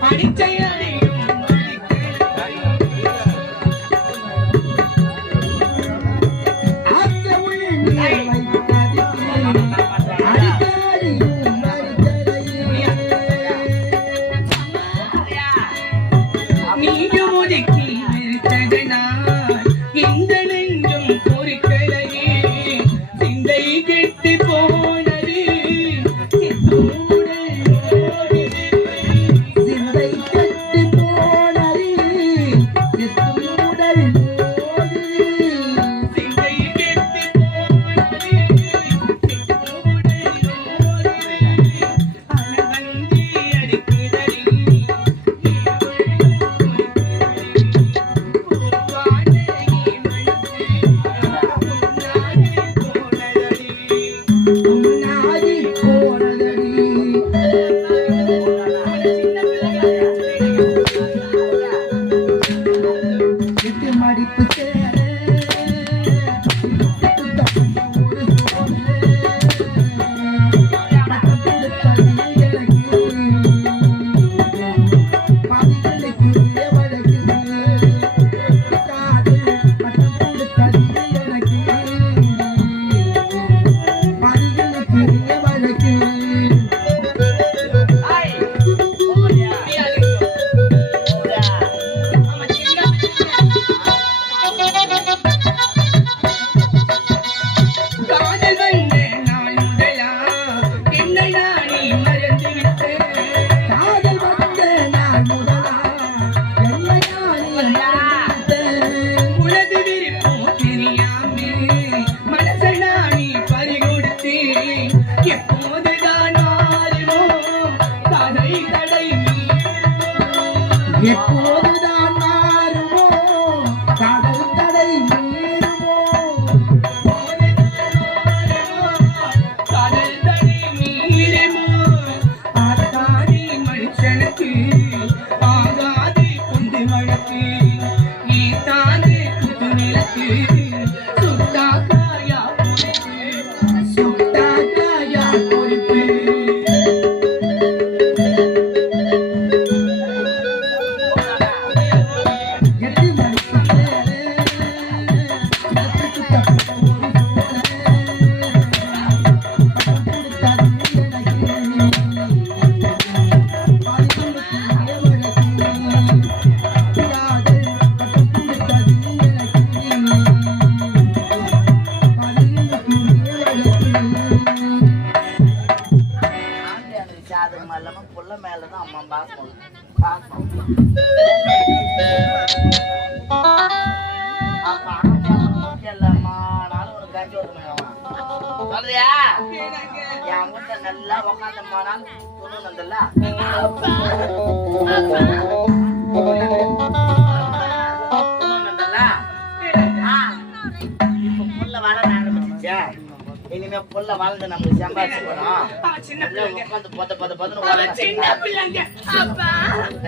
படித்த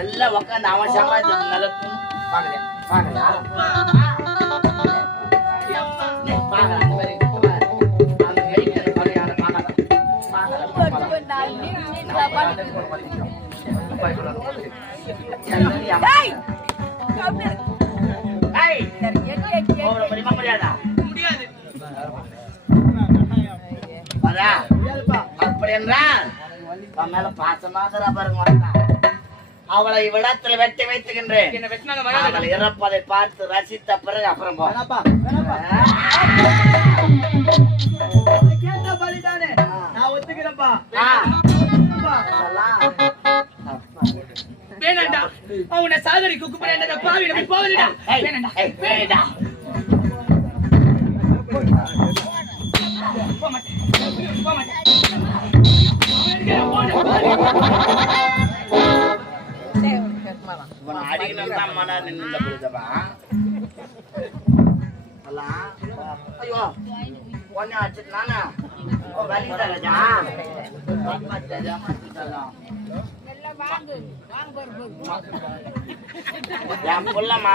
நல்லா உக்காந்து அவன் சமாளிச்சு நல்லா பாக்குறேன் முடியாது. அப்படியென்றால் மேல பாசமாக பாருங்க அவளை விடத்தில் வெட்டி வைத்துகின்றேன். அவளை இறப்பதை பார்த்து ரசித்த பிறகு அப்புறம் வேணாண்டா. அவனை சாதனை குக்குப்பட பாவிட போவதுடா வேணாண்டா. வேணாண்டா. போக అడిగినంత మన నిన్న పిలుద్దామా అలా అయ్యో నాన్న என் புள்ளம்மா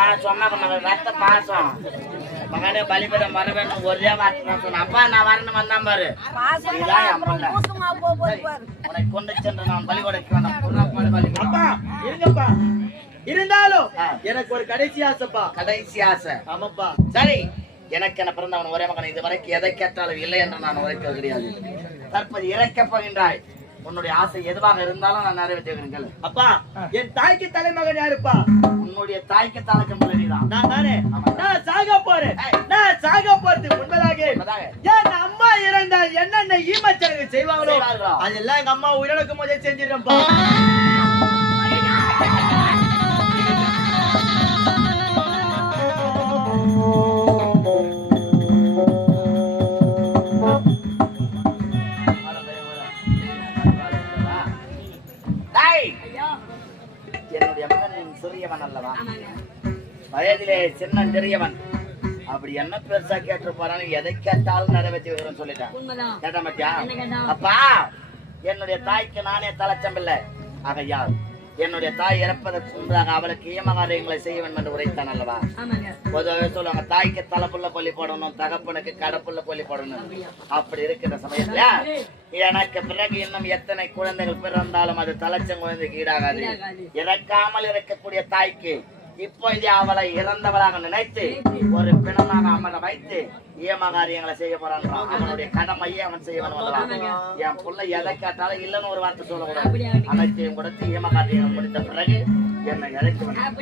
வர வேண்டும். ஒரே வார்த்தை நான் வரணும் வந்தான் பாரு. சென்று நான் பலி. அப்பா இருந்தாலும் எனக்கு ஒரு கடைசி ஆசைப்பா. கடைசி ஆசை. ஆமாப்பா. சரி. எனக்கு என பிறந்தவன் ஒரே மகன். இதுவரைக்கும் எதை கேட்டாலும் இல்லை என்று நான் உரைக்க கிடையாது. தற்போது இறக்கப் போகின்றாய். உன்னுடைய ஆசை எதுவாக இருந்தாலும் நான் நிறைவேற்றுகிறேன் கேளு. அப்பா என் தாய்க்கு தலைமகன் யாருப்பா? உன்னுடைய தாய்க்கு தாளக்கம் பிள்ளைதான் நான் தானே? நான் சாக போறேன். நான் சாக முன்பதாக என்பதாக என் அம்மா இறந்தால் என்னென்ன ஈமச்சடங்கு செய்வாங்களோ? அதெல்லாம் எங்க அம்மா உயிரிழக்கும் போதே செஞ்சிடறேன்ப்பா. சிறியவன் அல்லவா? வயதிலே சின்னன் பெரியவன். அப்படி என்ன பெருசா கேட்டு போறான்னு எதை கேட்டாலும் நிறைவேற்றி வைக்கிறேன்னு சொல்லிட்டேன். கேட்ட மாட்டியா? அப்பா என்னுடைய தாய்க்கு நானே தலைச்சம்பில்லை ஆகையா என்னுடைய தாய் இறப்பதற்கு முன்பாக அவளுக்கு ஈமகாரியங்களை செய்ய வேண்டும் என்று உரைத்தான் அல்லவா? பொதுவாக சொல்லுவாங்க தாய்க்கு தலைப்புள்ள கொல்லி போடணும் தகப்பனுக்கு கடப்புள்ள கொல்லி போடணும். அப்படி இருக்கிற சமயத்துல எனக்கு பிறகு இன்னும் எத்தனை குழந்தைகள் பிறந்தாலும் அது தலைச்சம் குழந்தைக்கு ஈடாகாது. இறக்காமல் இருக்கக்கூடிய தாய்க்கு இப்போதே அவளை இறந்தவளாக நினைத்து ஒரு பிணமாக அமர வைத்து ஏமகாரியங்களை செய்ய போறான். அவனுடைய கடமையை அவன் செய்வன் என் புள்ள எதை கேட்டாலும் இல்லைன்னு ஒரு வார்த்தை சொல்லக்கூடாது. அனைத்தையும் கொடுத்து ஏமகாரியங்கள் முடித்த பிறகு என்னை இழைத்து வந்தான்.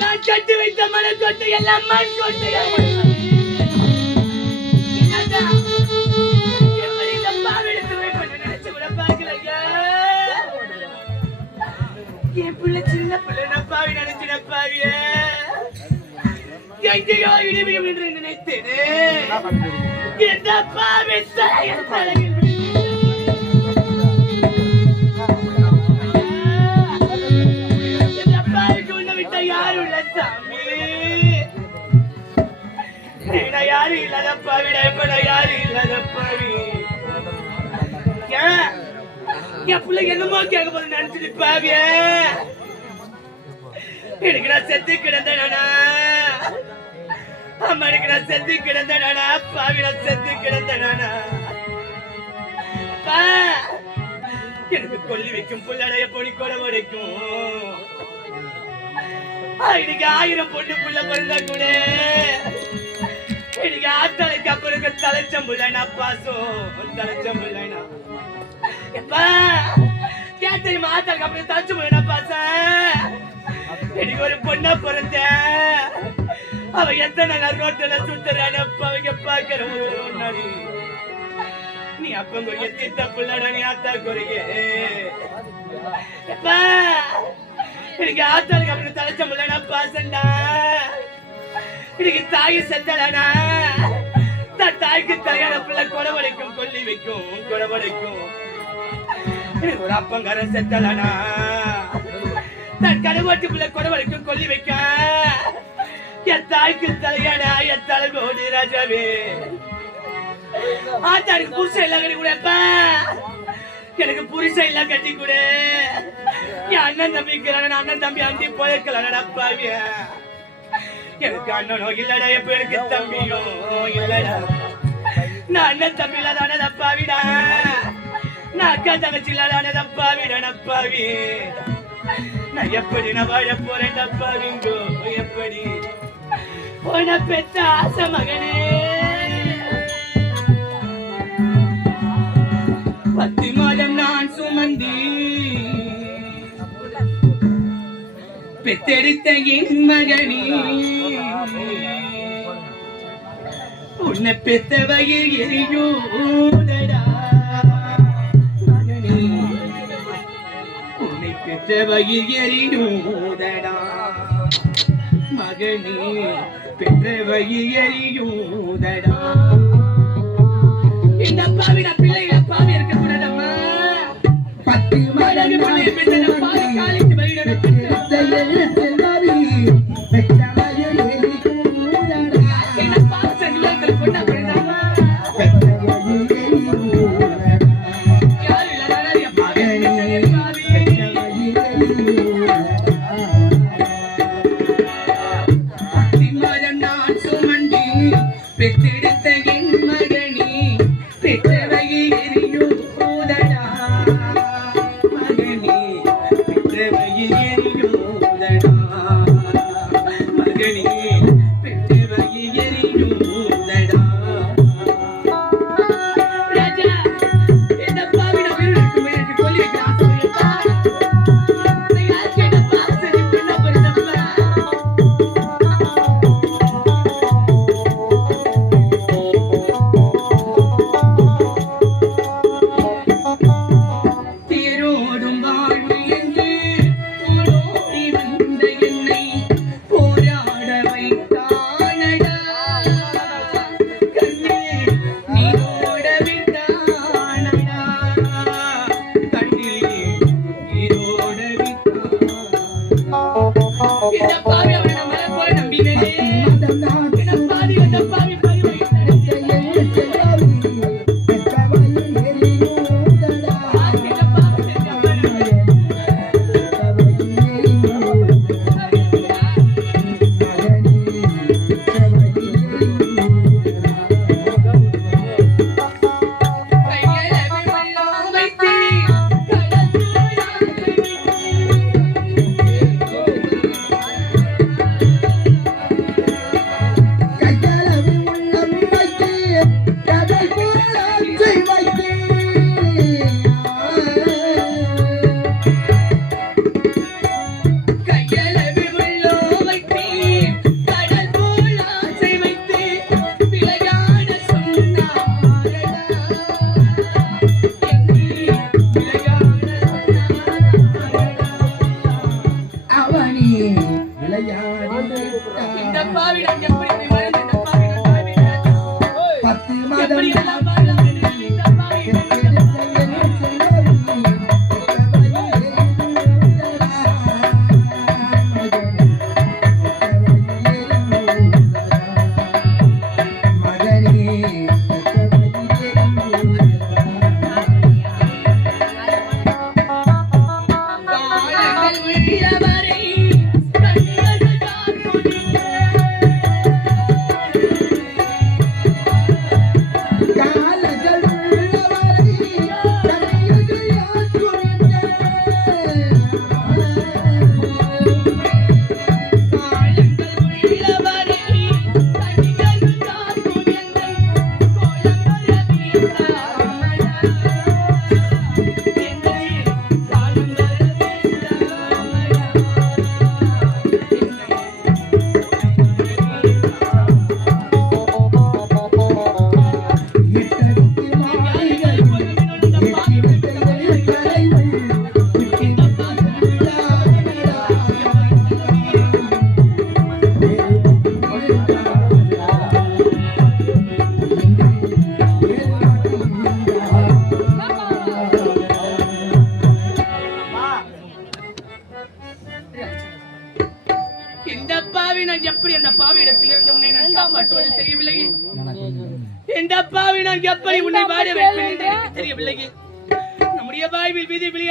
நான் கட்டி வைத்த மனக்கொட்டை எல்லாம் மண் நினைச்சு பார்க்கலையா? என் பிள்ளை சின்ன பிள்ளை நான் பாவி நினைச்சிட பாவிய. எங்கேயோ இடிவிடும் என்று நினைத்தேனே. இந்த பாவி தலையில் தலையில் யாரு யாரும் இல்லாத பாவிடா இப்ப யாரும் இல்லாத பாவி என் பிள்ளை என்னமோ கேட்க போது நினைச்சிட்டு பாவிய எனக்கு நான் செத்து கிடந்தேனா அம்மா எனக்கு நான் செத்து கிடந்தேனா பாவி நான் செத்து கிடந்தேனா எனக்கு கொல்லி வைக்கும் புள்ளடைய பொடி வரைக்கும் உடைக்கும் இன்னைக்கு ஆயிரம் பொண்ணு புள்ள பிறந்தா கூட இன்னைக்கு ஆத்தலைக்கு அப்புறம் தலைச்சம் புள்ளனா பாசம். தலைச்சம் புள்ளனா எப்பா? ஏன் தெரியுமா? ஆத்தாளுக்கு அப்புறம் தலைச்சம் புள்ளனா பாசம். எனக்கு ஒரு பொண்ணா பிறந்த. அவ எத்தனை நாள் ரோட்டில் சுத்துறான அவங்க பாக்குற முன்னாடி. நீ அப்ப குறிய தீர்த்த புள்ளடா நீ ஆத்தா குறிய எப்பா? எனக்கு ஆத்தாளுக்கு அப்புறம் தலைச்ச முள்ளடா பாசண்டா எனக்கு தாய் செத்தலனா? தன் தாய்க்கு தயார பிள்ளை கொடவடைக்கும் கொல்லி வைக்கும் கொடவடைக்கும் எனக்கு ஒரு அப்பங்கார செத்தலனா? தன் கடவுட்டு பிள்ளை கொடவடைக்கும் கொல்லி வைக்க. என் தாய்க்கு தலையாடா என் தலைகோடி ராஜாவே. ஆத்தாருக்கு புருஷன் எல்லாம் கட்டி கொடுப்பா எனக்கு புருஷன் எல்லாம் கட்டி கொடு. என் அண்ணன் தம்பி இருக்கிறாங்க அண்ணன் தம்பி அந்தி போயிருக்கலாம் பாவிய எனக்கு அண்ணனோ இல்லடா எப்ப எனக்கு தம்பியோ இல்லடா நான் அண்ணன் தம்பி இல்லாத பாவிடா நான் அக்கா தங்கச்சியில தானே பாவிடா நான் நான் எப்படி நான் வாழ போறேன் பாவிங்கோ எப்படி உன பெத்த ஆசை மகனே பத்து மாதம் நான் சுமந்தி பெத்தெடுத்த என் மகனே உன்னை பெத்த வயிறு எரியூதடா உன்னை பெத்த வயிறு எரியூதடா மகனே பெற்ற வயிறு எரியூதடா இந்த பாவிட பிள்ளைகளை பாவி இருக்க கூடாதம்மா. பத்து மடங்கு பிள்ளை பெற்ற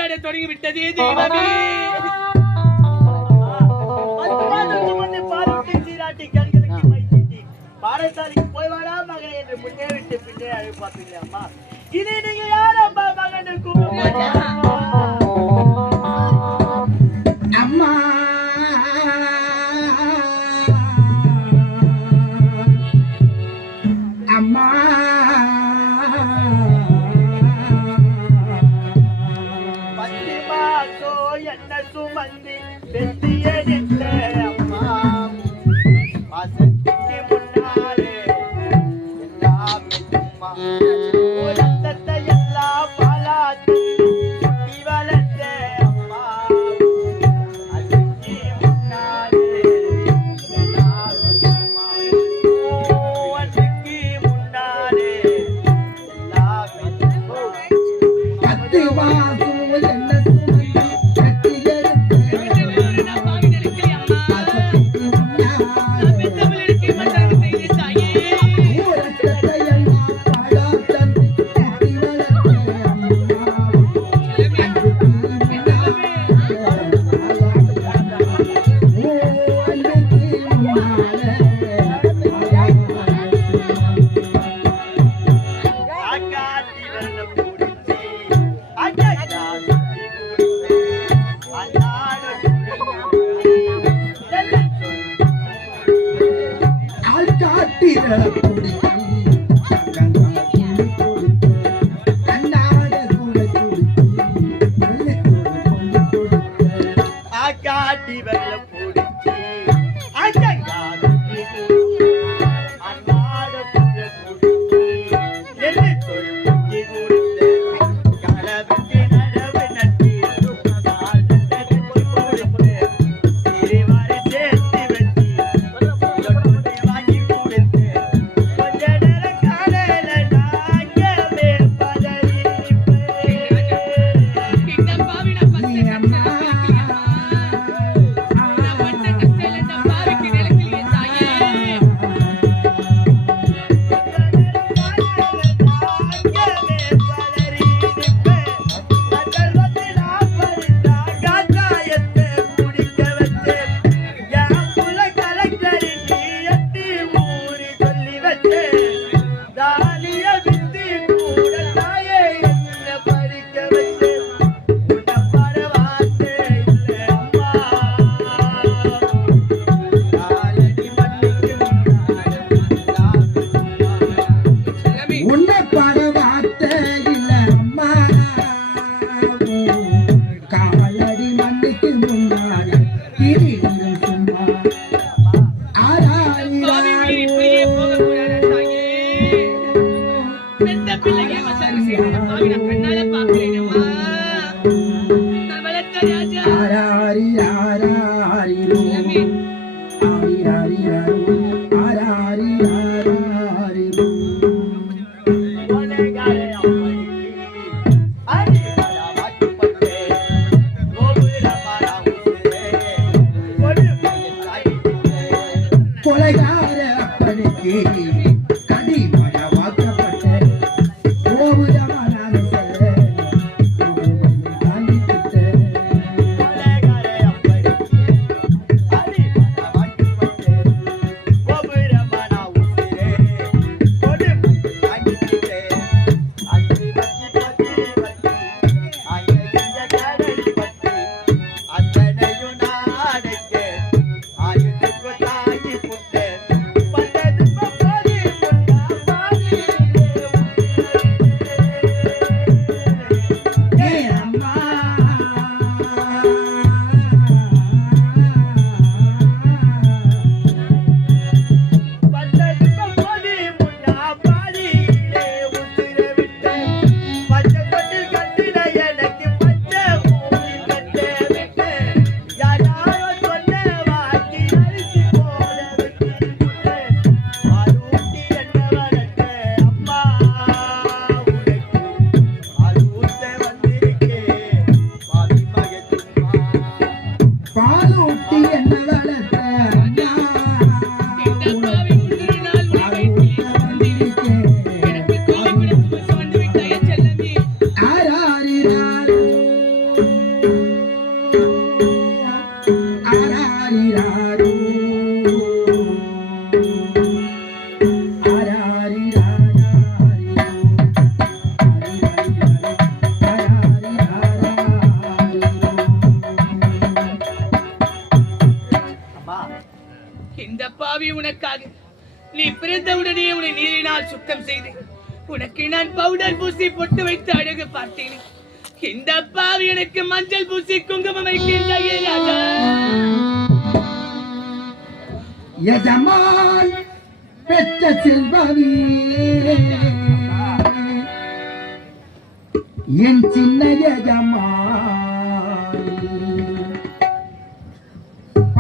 விளையாட தொடங்கி விட்டது தெய்வமே. பாடசாலைக்கு போய் வாடா மகனே என்று முன்னே விட்டு பின்னே அழைப்பாப்பீங்க அம்மா இதை நீங்க பாவின பத்து பெத்த பிள்ளைங்க மசாஜ் செய்யணும்.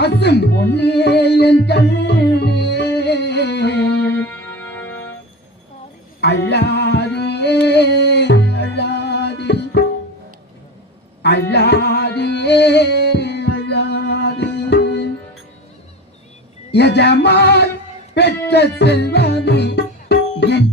அசும் பொன்னே என் கண்ணே. அல்லாதே அல்லாதே. அல்லாதே அல்லாதே. எஜமான் பெற்ற செல்வமே என்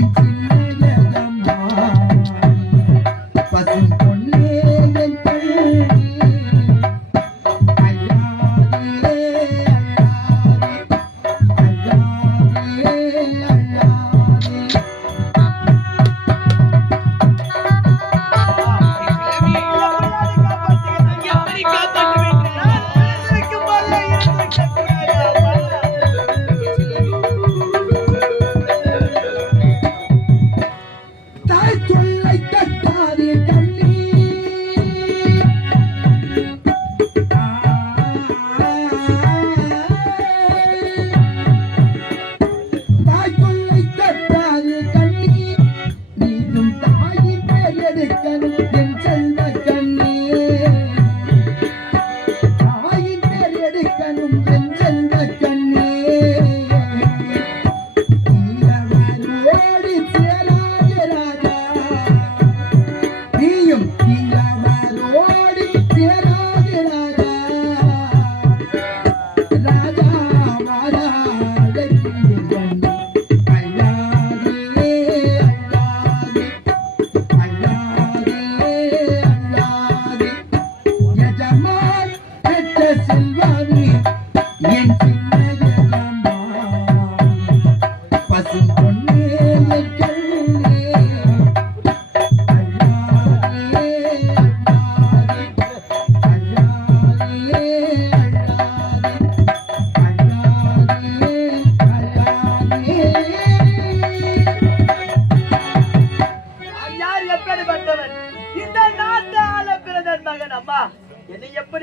thank you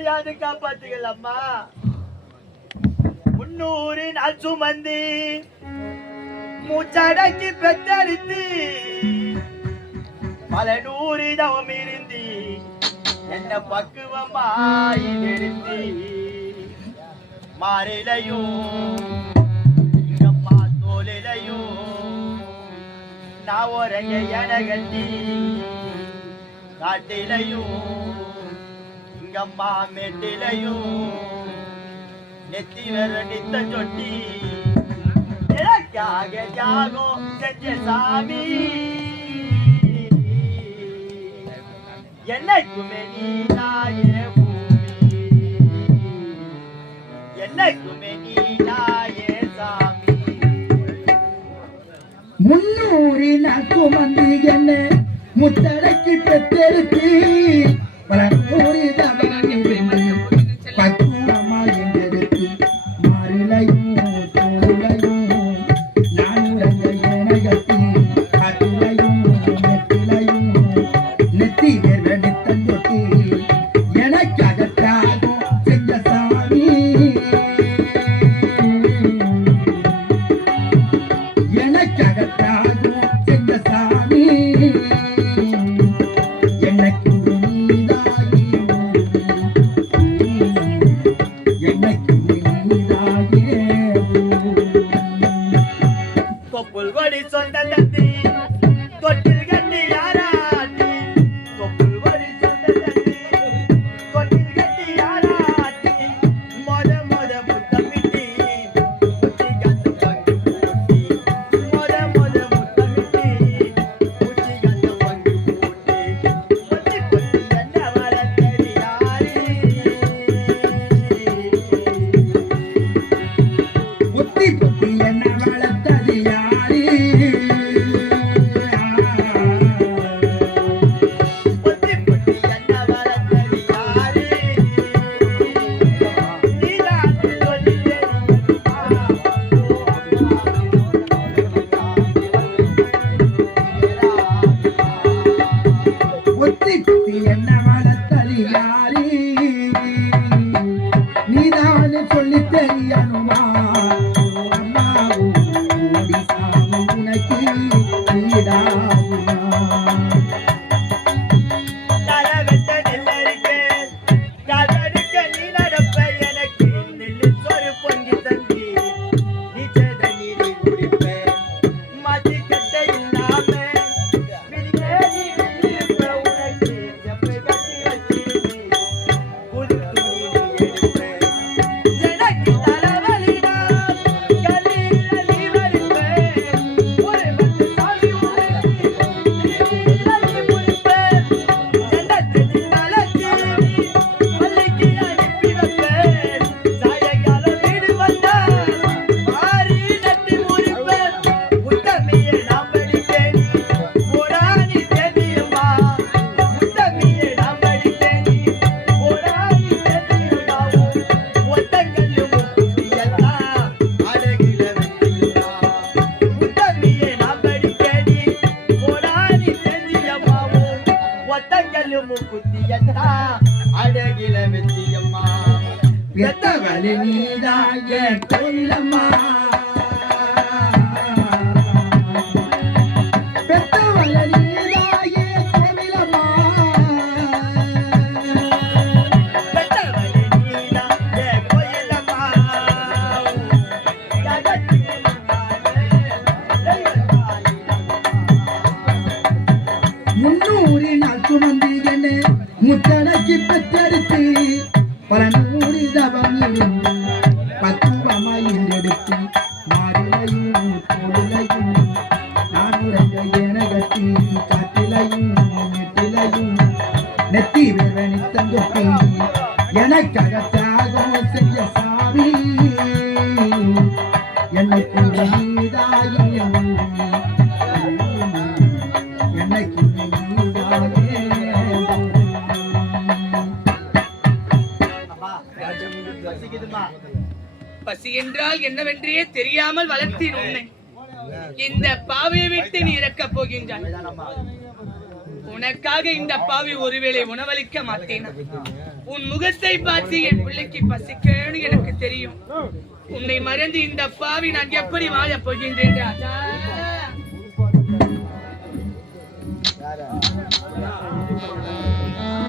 எப்படியாவது காப்பாத்துகள் அம்மா முன்னூறு நாள் சுமந்து மூச்சடக்கி பெற்றறிந்து பல நூறு தவம் இருந்து என்ன பக்குவமாய் நிறுத்தி மாறிலையும் இங்கம்மா தோலிலையும் நான் ஒரு எனகட்டி காட்டிலையும் எங்கம்மா மேட்டிலையும் நெத்திலடித்த சொட்டி. எனக்காக தியாகம் செஞ்ச சாமி. என்னைக்குமே நீதாய பூமி. என்னைக்குமே நீதாய சாமி. முன்னூறு நட்பு வந்து என்ன முத்தடைக்கு பெற்றெடுத்து பல ಹನುಮ உலகில் இல்லாமல் வளர்த்தேன் உன்னை. இந்த பாவையை விட்டு நீ இறக்கப் போகின்றான் உனக்காக இந்த பாவி ஒருவேளை உணவளிக்க மாட்டேன். உன் முகத்தை பார்த்து என் பிள்ளைக்கு பசிக்கணும்னு எனக்கு தெரியும். உன்னை மறந்து இந்த பாவி நான் எப்படி வாழப் போகின்றேன் ராஜா?